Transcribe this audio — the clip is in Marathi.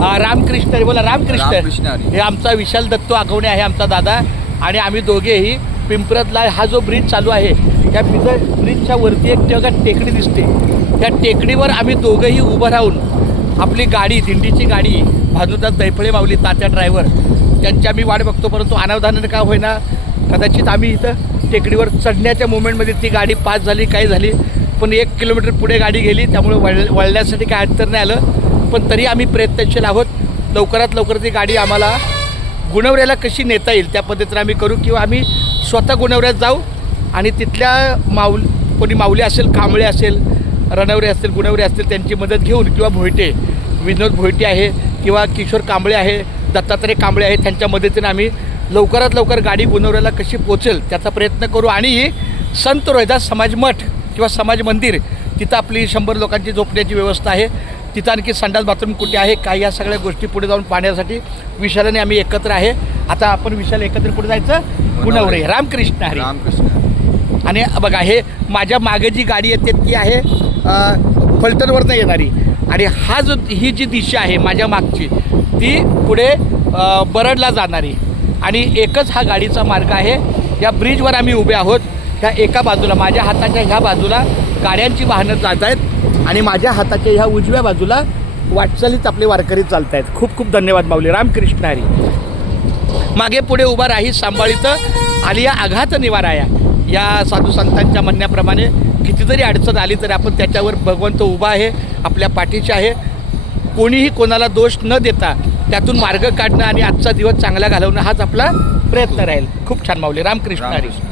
रामकृष्ण हरी बोला. रामकृष्ण रामकृष्ण हरी. हे आमचा विशाल दत्तू आगवणे आहे, आमचा दादा. आणि आम्ही दोघेही पिंपरतला हा जो ब्रिज चालू आहे त्या ब्रिजच्या वरती एक टेकडी दिसते. त्या टेकडीवर आम्ही दोघंही उभं राहून आपली गाडी, दिंडीची गाडी, भानुदास दैफळे माऊली तात्या ड्रायव्हर त्यांची आम्ही वाट बघतो. परंतु अनावधानाने का होईना कदाचित आम्ही इथं टेकडीवर चढण्याच्या मोमेंटमध्ये ती गाडी पास झाली, काय झाली, पण 1 किलोमीटर पुढे गाडी गेली. त्यामुळे वळण्यासाठी काय अडचण नाही आलं. पण तरी आम्ही प्रयत्नशील आहोत. लवकरात लवकर ती गाडी आम्हाला गुणवऱ्याला कशी नेता येईल त्या पद्धतीने आम्ही करू, किंवा आम्ही स्वतः गुणवऱ्यात जाऊ आणि तिथल्या कोणी माऊली असेल, कांबळे असेल, रणवरे असतील, गुणवरे असतील त्यांची मदत घेऊन, किंवा भोयटे, विनोद भोयटे आहे किंवा किशोर कांबळे आहे, दत्तात्रय कांबळे आहे, त्यांच्या मदतीने आम्ही लवकरात लवकर गाडी गुणवऱ्याला कशी पोचेल त्याचा प्रयत्न करू. आणि संत रोहिदास समाज मठ किंवा समाज मंदिर तिथं आपली 100 लोकांची झोपण्याची व्यवस्था आहे. तिथं आणखी संडास बाथरूम कुठे आहे काय, या सगळ्या गोष्टी पुढे जाऊन पाहण्यासाठी विशालाने आम्ही एकत्र आहे. आता आपण विशाल एकत्र पुढे जायचं. गुणवरे. रामकृष्ण हरी. रामकृष्ण. आणि बघा हे माझ्या मागे जी गाडी येते ती आहे फलटणवरनं येणारी. आणि ही जी दिशा आहे माझ्या मागची ती पुढे बरडला जाणारी. आणि एकच हा गाडीचा मार्ग आहे. या ब्रिजवर आम्ही उभे आहोत. ह्या एका बाजूला माझ्या हाताच्या ह्या बाजूला गाड्यांची वाहनं जात आहेत आणि माझ्या हाताच्या ह्या उजव्या बाजूला वाटचालीत आपले वारकरी चालत आहेत. खूप खूप धन्यवाद माऊली. रामकृष्ण हरी. मागे पुढे उभा राही सांभाळीतं आलिया आघात निवाराया, या साधू संतांच्या म्हणण्याप्रमाणे कितीतरी अडचण आली तरी आपण त्याच्यावर भगवंत उभा आहे, आपल्या पाठीशी आहे. कोणीही कोणाला दोष न देता त्यातून मार्ग काढणं आणि आजचा दिवस चांगला घालवणं हाच आपला प्रयत्न राहील. खूप छान माऊली. रामकृष्ण हरी.